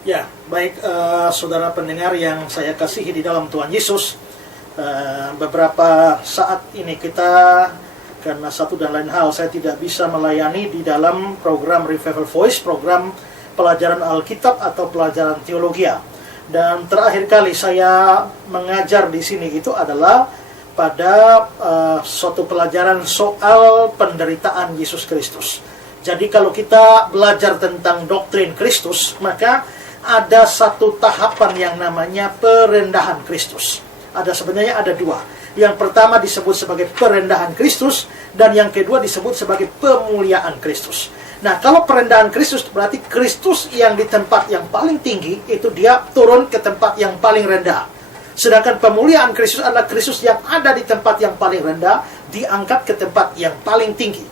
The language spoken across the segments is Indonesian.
Ya, baik saudara pendengar yang saya kasihi di dalam Tuhan Yesus. Beberapa saat ini kita, karena satu dan lain hal, saya tidak bisa melayani di dalam program Revival Voice, program pelajaran Alkitab atau pelajaran teologia. Dan terakhir kali saya mengajar di sini itu adalah pada suatu pelajaran soal penderitaan Yesus Kristus. Jadi kalau kita belajar tentang doktrin Kristus, maka ada satu tahapan yang namanya perendahan Kristus. Sebenarnya ada dua. Yang pertama disebut sebagai perendahan Kristus, dan yang kedua disebut sebagai pemuliaan Kristus. Nah, kalau perendahan Kristus berarti Kristus yang di tempat yang paling tinggi, itu dia turun ke tempat yang paling rendah. Sedangkan pemuliaan Kristus adalah Kristus yang ada di tempat yang paling rendah, diangkat ke tempat yang paling tinggi.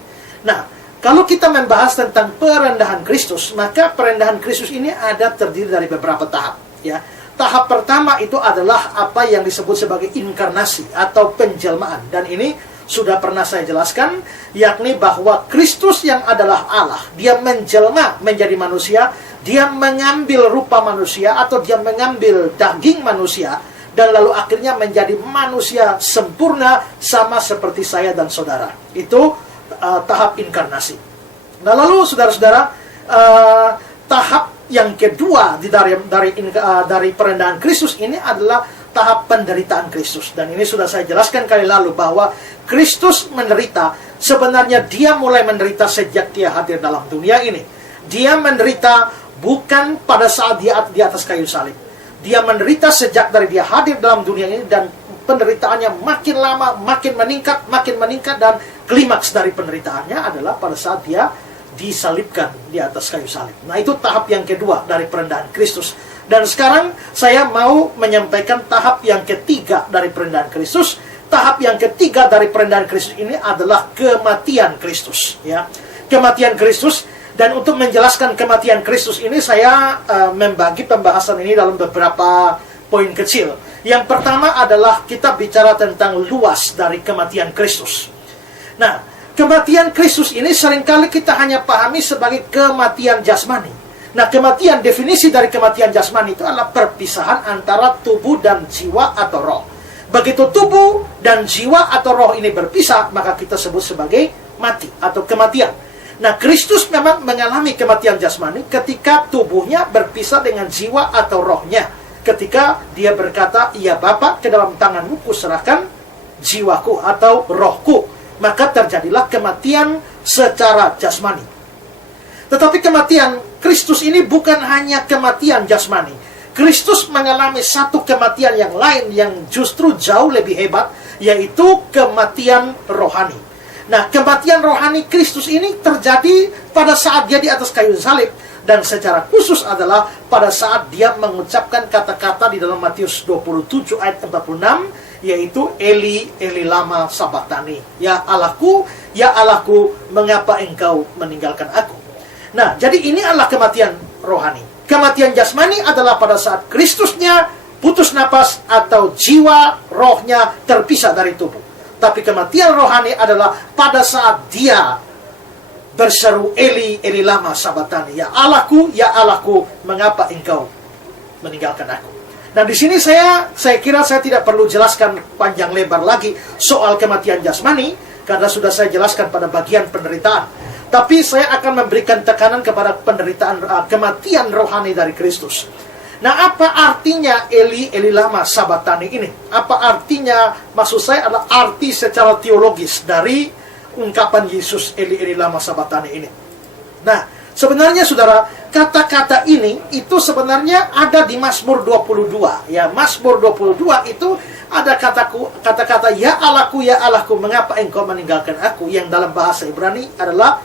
Nah, kalau kita membahas tentang perendahan Kristus, maka perendahan Kristus ini terdiri dari beberapa tahap. Ya. Tahap pertama itu adalah apa yang disebut sebagai inkarnasi atau penjelmaan. Dan ini sudah pernah saya jelaskan, yakni bahwa Kristus yang adalah Allah, dia menjelma menjadi manusia, dia mengambil rupa manusia atau dia mengambil daging manusia, dan lalu akhirnya menjadi manusia sempurna sama seperti saya dan saudara. Itu tahap inkarnasi. Nah, lalu saudara-saudara, tahap yang kedua dari perendahan Kristus ini adalah tahap penderitaan Kristus. Dan ini sudah saya jelaskan kali lalu bahwa Kristus menderita, sebenarnya dia mulai menderita sejak dia hadir dalam dunia ini. Dia menderita bukan pada saat dia di atas kayu salib. Dia menderita sejak dari dia hadir dalam dunia ini, dan penderitaannya makin lama, makin meningkat, dan klimaks dari penderitaannya adalah pada saat dia disalibkan di atas kayu salib. Nah, itu tahap yang kedua dari perendahan Kristus. Dan sekarang saya mau menyampaikan tahap yang ketiga dari perendahan Kristus. Tahap yang ketiga dari perendahan Kristus ini adalah kematian Kristus. Ya, kematian Kristus. Dan untuk menjelaskan kematian Kristus ini, saya membagi pembahasan ini dalam beberapa poin kecil. Yang pertama adalah kita bicara tentang luas dari kematian Kristus. Nah, kematian Kristus ini seringkali kita hanya pahami sebagai kematian jasmani. Nah, definisi dari kematian jasmani itu adalah perpisahan antara tubuh dan jiwa atau roh. Begitu tubuh dan jiwa atau roh ini berpisah, maka kita sebut sebagai mati atau kematian. Nah, Kristus memang mengalami kematian jasmani ketika tubuhnya berpisah dengan jiwa atau rohnya. Ketika dia berkata, "Ya Bapa, ke dalam tanganmu kuserahkan jiwaku atau rohku," maka terjadilah kematian secara jasmani. Tetapi kematian Kristus ini bukan hanya kematian jasmani. Kristus mengalami satu kematian yang lain yang justru jauh lebih hebat, yaitu kematian rohani. Nah, kematian rohani Kristus ini terjadi pada saat dia di atas kayu salib. Dan secara khusus adalah pada saat dia mengucapkan kata-kata di dalam Matius 27 ayat 46, yaitu Eli, Eli lama sabachthani. Ya Allahku, mengapa engkau meninggalkan aku? Nah, jadi ini adalah kematian rohani. Kematian jasmani adalah pada saat Kristusnya putus napas atau jiwa rohnya terpisah dari tubuh. Tapi kematian rohani adalah pada saat dia berseru, Eli, Eli lama sabachthani. Ya Allahku, mengapa engkau meninggalkan aku? Nah, di sini saya kira saya tidak perlu jelaskan panjang lebar lagi soal kematian jasmani, karena sudah saya jelaskan pada bagian penderitaan. Tapi saya akan memberikan tekanan kepada kematian rohani dari Kristus. Nah, apa artinya Eli, Eli lama sabachthani ini? Apa artinya, maksud saya adalah arti secara teologis dari ungkapan Yesus Eli, Eli lama sabachthani ini. Nah, sebenarnya saudara, kata-kata ini itu sebenarnya ada di Mazmur 22. Ya, Mazmur 22 itu ada kata-kata ya Allahku, mengapa engkau meninggalkan aku, yang dalam bahasa Ibrani adalah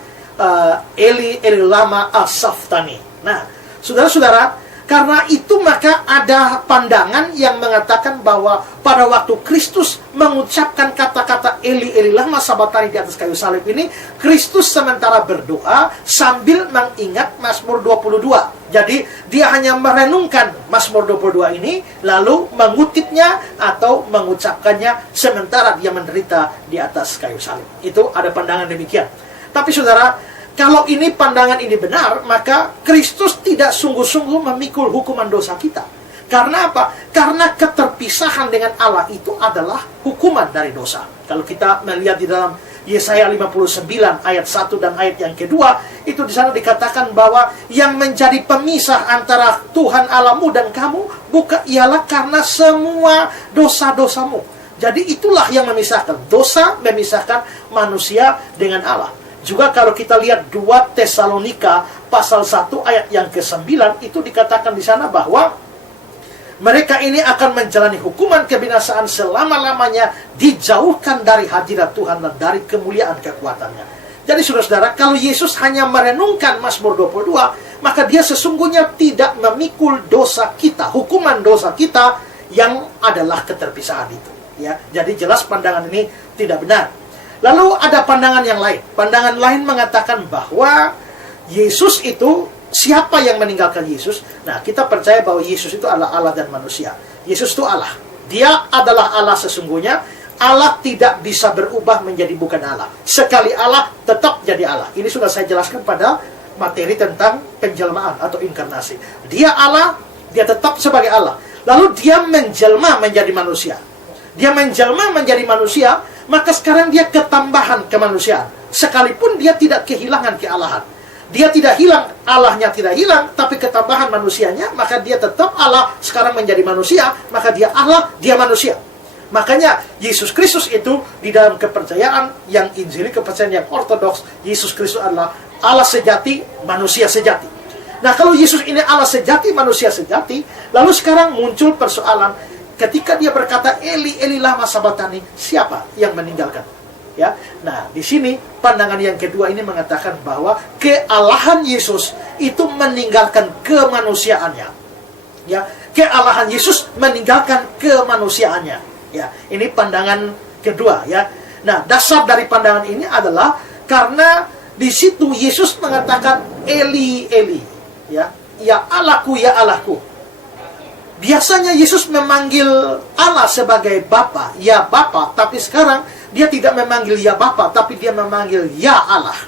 Eli, Eli lama sabachthani. Nah, saudara-saudara, karena itu maka ada pandangan yang mengatakan bahwa pada waktu Kristus mengucapkan kata-kata Eli, Eli lama sabachthani di atas kayu salib ini, Kristus sementara berdoa sambil mengingat Mazmur 22. Jadi dia hanya merenungkan Mazmur 22 ini, lalu mengutipnya atau mengucapkannya sementara dia menderita di atas kayu salib. Itu ada pandangan demikian. Tapi saudara, kalau ini pandangan ini benar, maka Kristus tidak sungguh-sungguh memikul hukuman dosa kita. Karena apa? Karena keterpisahan dengan Allah itu adalah hukuman dari dosa. Kalau kita melihat di dalam Yesaya 59 ayat 1 dan ayat yang kedua, itu di sana dikatakan bahwa yang menjadi pemisah antara Tuhan Allahmu dan kamu bukan ialah karena semua dosa-dosamu. Jadi itulah yang memisahkan. Dosa memisahkan manusia dengan Allah. Juga kalau kita lihat 2 Tesalonika pasal 1 ayat yang ke-9, itu dikatakan di sana bahwa mereka ini akan menjalani hukuman kebinasaan selama-lamanya, dijauhkan dari hadirat Tuhan dan dari kemuliaan kekuatannya. Jadi saudara-saudara, kalau Yesus hanya merenungkan Mazmur 22, maka dia sesungguhnya tidak memikul dosa kita, hukuman dosa kita yang adalah keterpisahan itu. Ya, jadi jelas pandangan ini tidak benar. Lalu ada pandangan yang lain. Pandangan lain mengatakan bahwa Yesus itu, siapa yang meninggalkan Yesus? Nah, kita percaya bahwa Yesus itu adalah Allah dan manusia. Yesus itu Allah. Dia adalah Allah sesungguhnya. Allah tidak bisa berubah menjadi bukan Allah. Sekali Allah, tetap jadi Allah. Ini sudah saya jelaskan pada materi tentang penjelmaan atau inkarnasi. Dia Allah, dia tetap sebagai Allah. Lalu dia menjelma menjadi manusia. Dia menjelma menjadi manusia, maka sekarang dia ketambahan kemanusiaan. Sekalipun dia tidak kehilangan kealahan. Dia tidak hilang, Allahnya tidak hilang, tapi ketambahan manusianya, maka dia tetap Allah, sekarang menjadi manusia, maka dia Allah, dia manusia. Makanya Yesus Kristus itu di dalam kepercayaan yang Injili, kepercayaan yang ortodoks, Yesus Kristus adalah Allah sejati, manusia sejati. Nah, kalau Yesus ini Allah sejati, manusia sejati, lalu sekarang muncul persoalan, ketika dia berkata, Eli, Eli lama sabatani, siapa yang meninggalkan? Ya, nah di sini pandangan yang kedua ini mengatakan bahwa kealahan Yesus itu meninggalkan kemanusiaannya. Ya, kealahan Yesus meninggalkan kemanusiaannya. Ya, ini pandangan kedua. Ya, nah dasar dari pandangan ini adalah karena di situ Yesus mengatakan Eli, Eli. Ya Allahku, ya Allahku. Biasanya Yesus memanggil Allah sebagai Bapa, ya Bapa, tapi sekarang dia tidak memanggil ya Bapa, tapi dia memanggil ya Allah.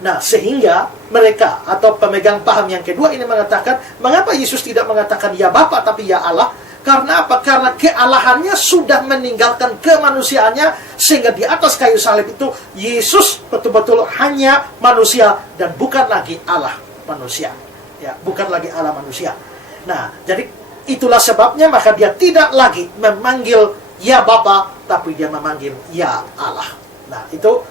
Nah, sehingga mereka atau pemegang paham yang kedua ini mengatakan, mengapa Yesus tidak mengatakan ya Bapa, tapi ya Allah? Karena apa? Karena kealahannya sudah meninggalkan kemanusiaannya, sehingga di atas kayu salib itu, Yesus betul-betul hanya manusia, dan bukan lagi Allah manusia. Ya, bukan lagi Allah manusia. Nah, jadi itulah sebabnya maka dia tidak lagi memanggil ya Bapa, tapi dia memanggil ya Allah. Nah, itu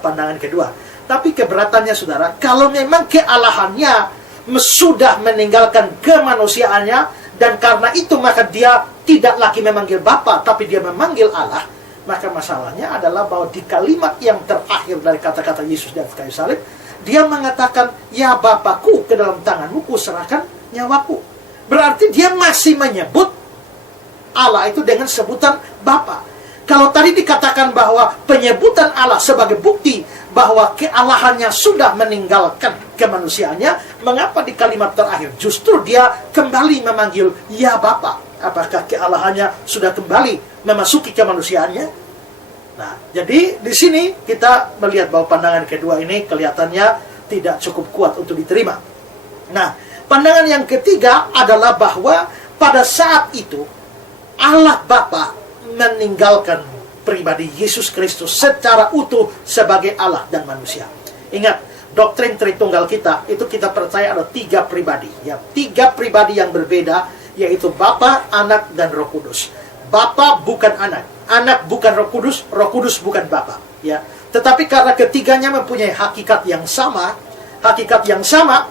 pandangan kedua. Tapi keberatannya saudara, kalau memang kealahannya sudah meninggalkan kemanusiaannya, dan karena itu maka dia tidak lagi memanggil Bapa, tapi dia memanggil Allah, maka masalahnya adalah bahwa di kalimat yang terakhir dari kata-kata Yesus di atas kayu salib, dia mengatakan, ya Bapakku, ke dalam tanganmu kuserahkan nyawaku. Berarti dia masih menyebut Allah itu dengan sebutan Bapa. Kalau tadi dikatakan bahwa penyebutan Allah sebagai bukti bahwa kealahannya sudah meninggalkan kemanusiaannya, mengapa di kalimat terakhir justru dia kembali memanggil ya Bapa? Apakah kealahannya sudah kembali memasuki kemanusiaannya? Nah, jadi di sini kita melihat bahwa pandangan kedua ini kelihatannya tidak cukup kuat untuk diterima. Nah, pandangan yang ketiga adalah bahwa pada saat itu Allah Bapa meninggalkan pribadi Yesus Kristus secara utuh sebagai Allah dan manusia. Ingat, doktrin Tritunggal kita itu kita percaya ada 3 pribadi, ya, 3 pribadi yang berbeda, yaitu Bapa, Anak, dan Roh Kudus. Bapa bukan Anak, Anak bukan Roh Kudus bukan Bapa, ya. Tetapi karena ketiganya mempunyai hakikat yang sama,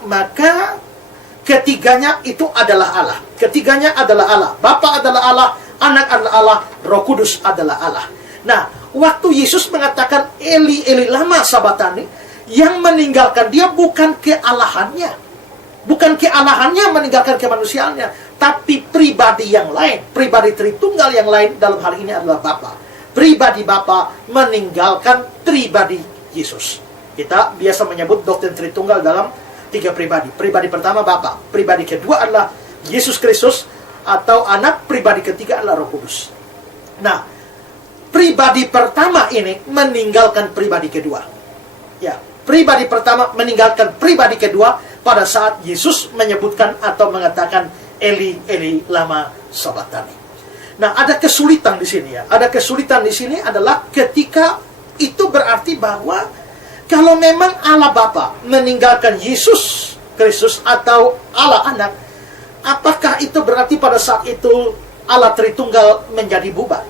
maka ketiganya itu adalah Allah. Ketiganya adalah Allah. Bapa adalah Allah, Anak adalah Allah, Roh Kudus adalah Allah. Nah, waktu Yesus mengatakan Eli, Eli lama sabatani, yang meninggalkan dia bukan kealahannya. Bukan kealahannya meninggalkan kemanusiaannya, tapi pribadi yang lain, pribadi Tritunggal yang lain, dalam hal ini adalah Bapa. Pribadi Bapa meninggalkan pribadi Yesus. Kita biasa menyebut doktrin Tritunggal dalam 3 pribadi. Pribadi pertama Bapa, pribadi kedua adalah Yesus Kristus atau Anak, pribadi ketiga adalah Roh Kudus. Nah, pribadi pertama ini meninggalkan pribadi kedua. Ya, pribadi pertama meninggalkan pribadi kedua pada saat Yesus menyebutkan atau mengatakan Eli, Eli, lama sabachthani. Nah, ada kesulitan di sini ya. Ada kesulitan di sini adalah ketika itu berarti bahwa kalau memang Allah Bapa meninggalkan Yesus Kristus atau Allah Anak, apakah itu berarti pada saat itu Allah Tritunggal menjadi bubar?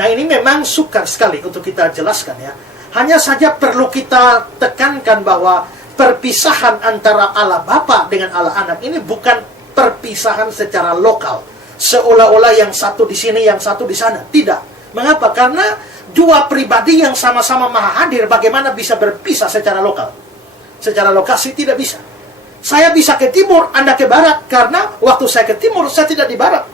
Nah, ini memang sukar sekali untuk kita jelaskan ya. Hanya saja perlu kita tekankan bahwa perpisahan antara Allah Bapa dengan Allah Anak ini bukan perpisahan secara lokal. Seolah-olah yang satu di sini, yang satu di sana. Tidak. Mengapa? Karena dua pribadi yang sama-sama maha hadir, bagaimana bisa berpisah secara lokal? Secara lokasi tidak bisa. Saya bisa ke timur, Anda ke barat. Karena waktu saya ke timur, saya tidak di barat.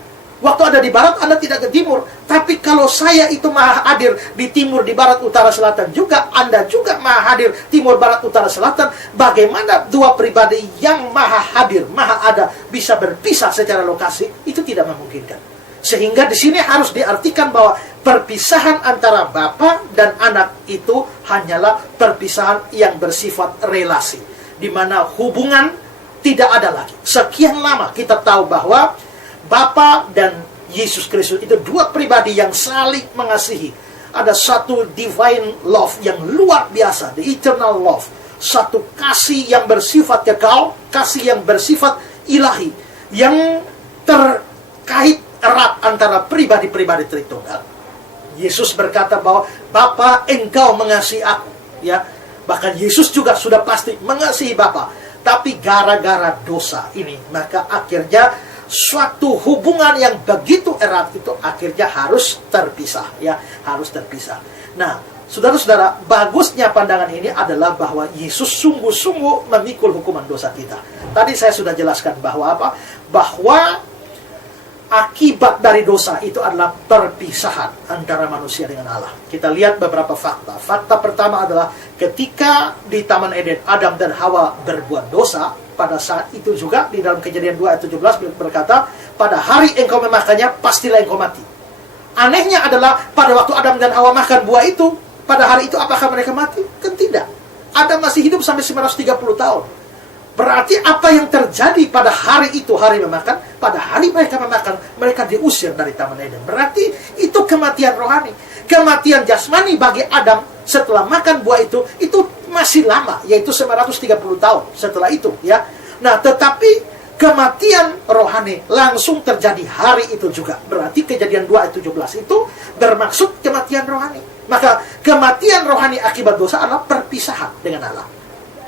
Waktu ada di barat, Anda tidak ke timur. Tapi kalau saya itu maha hadir di timur, di barat, utara, selatan juga, Anda juga maha hadir timur, barat, utara, selatan. Bagaimana dua pribadi yang maha hadir, maha ada, bisa berpisah secara lokasi? Itu tidak memungkinkan. Sehingga di sini harus diartikan bahwa perpisahan antara Bapa dan Anak itu hanyalah perpisahan yang bersifat relasi, di mana hubungan tidak ada lagi. Sekian lama kita tahu bahwa Bapa dan Yesus Kristus itu dua pribadi yang saling mengasihi. Ada satu divine love yang luar biasa, the eternal love. Satu kasih yang bersifat kekal, kasih yang bersifat ilahi, yang terkait erat antara pribadi-pribadi Tritunggal. Yesus berkata bahwa Bapa, engkau mengasihi aku, ya. Bahkan Yesus juga sudah pasti mengasihi Bapa. Tapi gara-gara dosa ini, maka akhirnya suatu hubungan yang begitu erat itu akhirnya harus terpisah, ya, harus terpisah. Nah, saudara-saudara, bagusnya pandangan ini adalah bahwa Yesus sungguh-sungguh memikul hukuman dosa kita. Tadi saya sudah jelaskan bahwa apa? Bahwa akibat dari dosa itu adalah perpisahan antara manusia dengan Allah. Kita lihat beberapa fakta. Fakta pertama adalah ketika di Taman Eden Adam dan Hawa berbuat dosa, pada saat itu juga di dalam Kejadian 2 ayat 17 berkata, pada hari engkau memakannya pastilah engkau mati. Anehnya adalah pada waktu Adam dan Hawa makan buah itu, pada hari itu apakah mereka mati? Kan tidak. Adam masih hidup sampai 930 tahun. Berarti apa yang terjadi pada hari itu, hari memakan, pada hari mereka memakan, mereka diusir dari Taman Eden. Berarti itu kematian rohani. Kematian jasmani bagi Adam setelah makan buah itu masih lama, yaitu 930 tahun setelah itu, ya. Nah, tetapi kematian rohani langsung terjadi hari itu juga. Berarti Kejadian 2 ayat 17 itu bermaksud kematian rohani. Maka kematian rohani akibat dosa adalah perpisahan dengan Allah.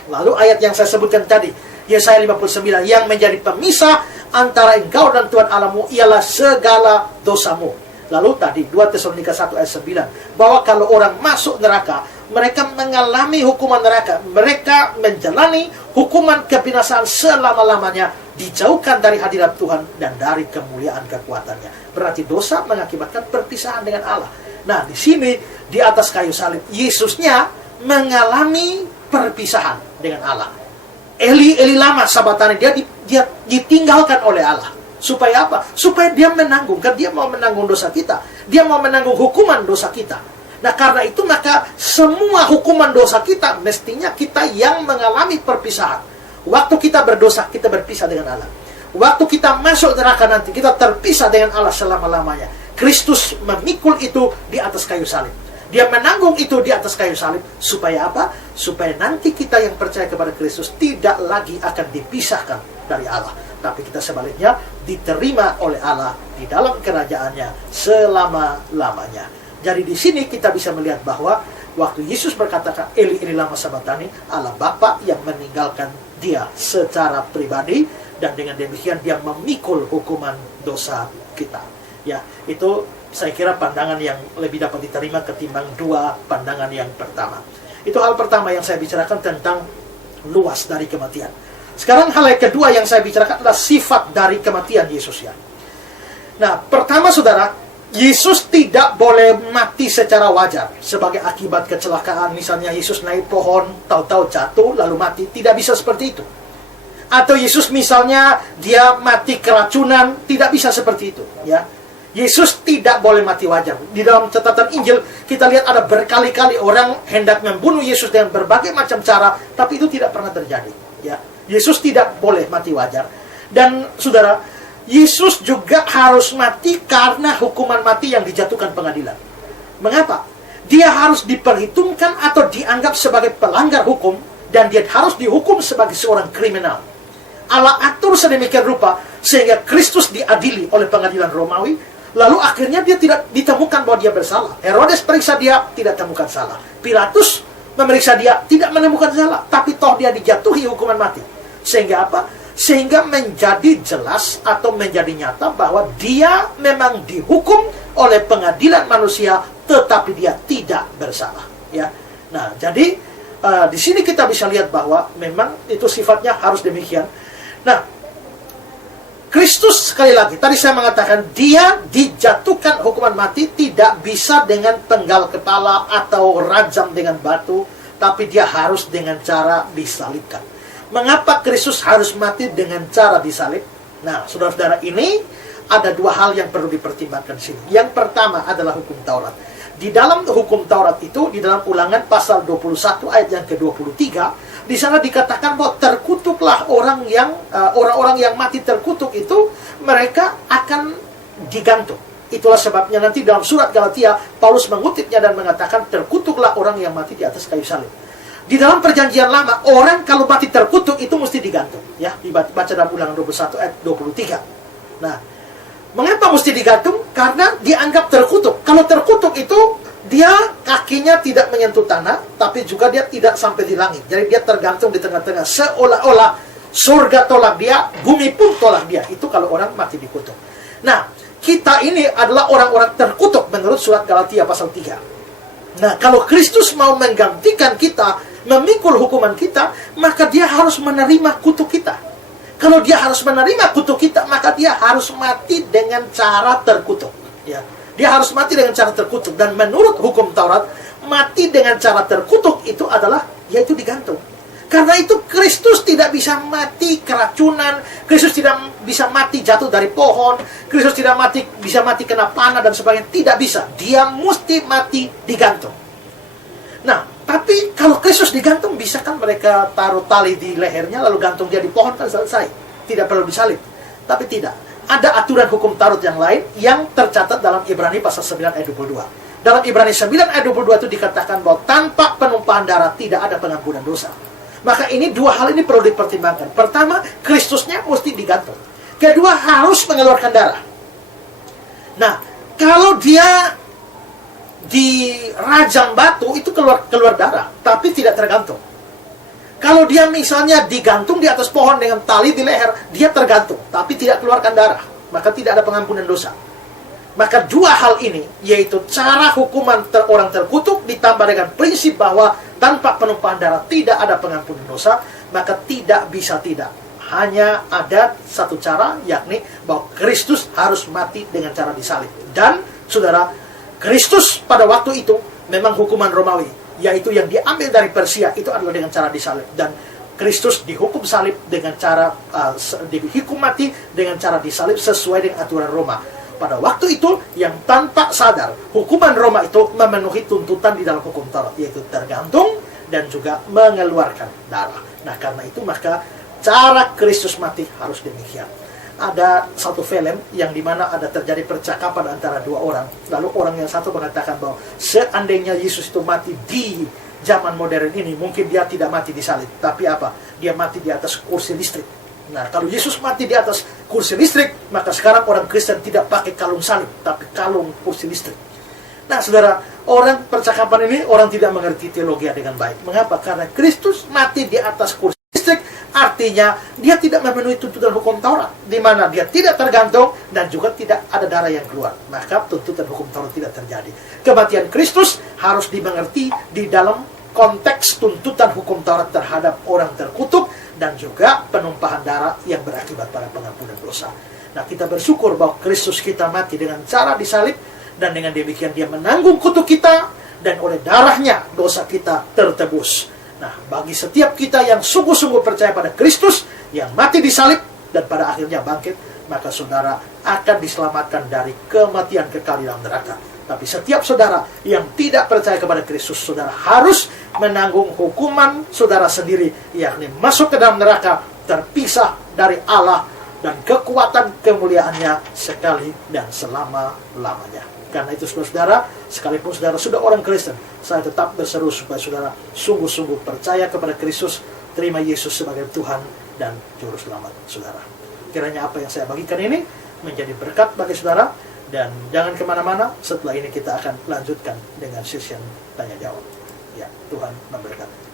Lalu ayat yang saya sebutkan tadi, Yesaya 59, yang menjadi pemisah antara engkau dan Tuhan Allahmu ialah segala dosamu. Lalu tadi 2 Tesalonika 1 ayat 9, bahwa kalau orang masuk neraka, mereka mengalami hukuman neraka, mereka menjalani hukuman kebinasaan selama-lamanya, dijauhkan dari hadirat Tuhan dan dari kemuliaan kekuatannya. Berarti dosa mengakibatkan perpisahan dengan Allah. Nah, di sini di atas kayu salib, Yesusnya mengalami perpisahan dengan Allah. Eli, Eli lama sabachthani, dia ditinggalkan oleh Allah. Supaya apa? Supaya dia menanggung. Kan dia mau menanggung dosa kita. Dia mau menanggung hukuman dosa kita. Nah, karena itu maka semua hukuman dosa kita, mestinya kita yang mengalami perpisahan. Waktu kita berdosa, kita berpisah dengan Allah. Waktu kita masuk neraka nanti, kita terpisah dengan Allah selama-lamanya. Kristus memikul itu di atas kayu salib. Dia menanggung itu di atas kayu salib. Supaya apa? Supaya nanti kita yang percaya kepada Kristus tidak lagi akan dipisahkan dari Allah. Tapi kita sebaliknya diterima oleh Allah di dalam kerajaannya selama-lamanya. Jadi di sini kita bisa melihat bahwa waktu Yesus berkata, Eli, Eli lama sabachthani, Allah Bapa yang meninggalkan dia secara pribadi, dan dengan demikian dia memikul hukuman dosa kita. Ya, itu saya kira pandangan yang lebih dapat diterima ketimbang dua pandangan yang pertama. Itu hal pertama yang saya bicarakan tentang luas dari kematian. Sekarang hal yang kedua yang saya bicarakan adalah sifat dari kematian Yesus ya. Nah, pertama saudara, Yesus tidak boleh mati secara wajar sebagai akibat kecelakaan. Misalnya Yesus naik pohon, tahu-tahu jatuh lalu mati. Tidak bisa seperti itu. Atau Yesus misalnya dia mati keracunan, tidak bisa seperti itu ya. Yesus tidak boleh mati wajar. Di dalam catatan Injil, kita lihat ada berkali-kali orang hendak membunuh Yesus dengan berbagai macam cara, tapi itu tidak pernah terjadi. Ya, Yesus tidak boleh mati wajar. Dan saudara, Yesus juga harus mati karena hukuman mati yang dijatuhkan pengadilan. Mengapa? Dia harus diperhitungkan atau dianggap sebagai pelanggar hukum, dan dia harus dihukum sebagai seorang kriminal. Allah atur sedemikian rupa sehingga Kristus diadili oleh pengadilan Romawi. Lalu akhirnya dia tidak ditemukan bahwa dia bersalah. Herodes periksa dia, tidak temukan salah. Pilatus memeriksa dia, tidak menemukan salah. Tapi toh dia dijatuhi hukuman mati. Sehingga apa? Sehingga menjadi jelas atau menjadi nyata bahwa dia memang dihukum oleh pengadilan manusia, tetapi dia tidak bersalah. Ya. Nah, jadi di sini kita bisa lihat bahwa memang itu sifatnya harus demikian. Nah, Kristus, sekali lagi, tadi saya mengatakan dia dijatuhkan hukuman mati tidak bisa dengan penggal kepala atau rajam dengan batu, tapi dia harus dengan cara disalibkan. Mengapa Kristus harus mati dengan cara disalib? Nah, saudara-saudara, ini ada dua hal yang perlu dipertimbangkan di sini. Yang pertama adalah hukum Taurat. Di dalam hukum Taurat itu, di dalam Ulangan pasal 21 ayat yang ke-23, di sana dikatakan bahwa terkutuklah orang-orang yang mati terkutuk itu, mereka akan digantung. Itulah sebabnya nanti dalam surat Galatia, Paulus mengutipnya dan mengatakan terkutuklah orang yang mati di atas kayu salib. Di dalam perjanjian lama, orang kalau mati terkutuk itu mesti digantung. Ya, dibaca dalam Ulangan 21 ayat 23. Nah, mengapa mesti digantung? Karena dianggap terkutuk. Kalau terkutuk itu, dia kakinya tidak menyentuh tanah, tapi juga dia tidak sampai di langit. Jadi dia tergantung di tengah-tengah. Seolah-olah surga tolak dia, bumi pun tolak dia. Itu kalau orang mati dikutuk. Nah, kita ini adalah orang-orang terkutuk menurut surat Galatia pasal 3. Nah, kalau Kristus mau menggantikan kita, memikul hukuman kita, maka dia harus menerima kutuk kita. Kalau dia harus menerima kutuk kita, maka dia harus mati dengan cara terkutuk. Ya, dia harus mati dengan cara terkutuk. Dan menurut hukum Taurat, mati dengan cara terkutuk itu adalah yaitu digantung. Karena itu Kristus tidak bisa mati keracunan, Kristus tidak bisa mati jatuh dari pohon, Kristus tidak bisa mati kena panah dan sebagainya. Tidak bisa. Dia mesti mati digantung. Nah, tapi kalau Kristus digantung, bisa kan mereka taruh tali di lehernya lalu gantung dia di pohon, kan selesai. Tidak perlu disalib. Tapi tidak. Ada aturan hukum Taurat yang lain yang tercatat dalam Ibrani pasal 9 ayat 22. Dalam Ibrani 9 ayat 22 itu dikatakan bahwa tanpa penumpahan darah tidak ada pengampunan dosa. Maka ini dua hal ini perlu dipertimbangkan. Pertama, Kristusnya mesti digantung. Kedua, harus mengeluarkan darah. Nah, kalau dia di rajam batu itu keluar darah, tapi tidak tergantung. Kalau dia misalnya digantung di atas pohon dengan tali di leher, dia tergantung, tapi tidak keluarkan darah, maka tidak ada pengampunan dosa. Maka dua hal ini, yaitu cara hukuman orang terkutuk ditambah dengan prinsip bahwa tanpa penumpahan darah tidak ada pengampunan dosa, maka tidak bisa tidak. Hanya ada satu cara, yakni bahwa Kristus harus mati dengan cara disalib. Dan, saudara, Kristus pada waktu itu memang hukuman Romawi, yaitu yang diambil dari Persia itu adalah dengan cara disalib. Dan Kristus dihukum salib dengan cara dihukum mati dengan cara disalib sesuai dengan aturan Roma. Pada waktu itu yang tanpa sadar hukuman Roma itu memenuhi tuntutan di dalam hukum Taurat, yaitu tergantung dan juga mengeluarkan darah. Nah, karena itu maka cara Kristus mati harus demikian. Ada satu film yang dimana ada terjadi percakapan antara dua orang. Lalu orang yang satu mengatakan bahwa seandainya Yesus itu mati di zaman modern ini, mungkin dia tidak mati di salib. Tapi apa? Dia mati di atas kursi listrik. Nah, kalau Yesus mati di atas kursi listrik, maka sekarang orang Kristen tidak pakai kalung salib, tapi kalung kursi listrik. Nah, saudara, orang percakapan ini orang tidak mengerti teologi dengan baik. Mengapa? Karena Kristus mati di atas kursi listrik, artinya dia tidak memenuhi tuntutan hukum Taurat, di mana dia tidak tergantung dan juga tidak ada darah yang keluar. Maka tuntutan hukum Taurat tidak terjadi. Kematian Kristus harus dimengerti di dalam konteks tuntutan hukum Taurat terhadap orang terkutuk dan juga penumpahan darah yang berakibat pada pengampunan dosa. Nah, kita bersyukur bahwa Kristus kita mati dengan cara disalib, dan dengan demikian dia menanggung kutuk kita, dan oleh darahnya dosa kita tertebus. Nah, bagi setiap kita yang sungguh-sungguh percaya pada Kristus yang mati disalib dan pada akhirnya bangkit, maka saudara, akan diselamatkan dari kematian kekal di dalam neraka. Tapi setiap saudara yang tidak percaya kepada Kristus, saudara harus menanggung hukuman saudara sendiri, yakni masuk ke dalam neraka, terpisah dari Allah dan kekuatan kemuliaannya sekali dan selama-lamanya. Karena itu saudara, sekalipun saudara sudah orang Kristen, saya tetap berseru supaya saudara sungguh-sungguh percaya kepada Kristus, terima Yesus sebagai Tuhan dan Juru Selamat saudara. Kiranya apa yang saya bagikan ini menjadi berkat bagi saudara, dan jangan kemana-mana. Setelah ini kita akan lanjutkan dengan session tanya jawab. Ya, Tuhan memberkati.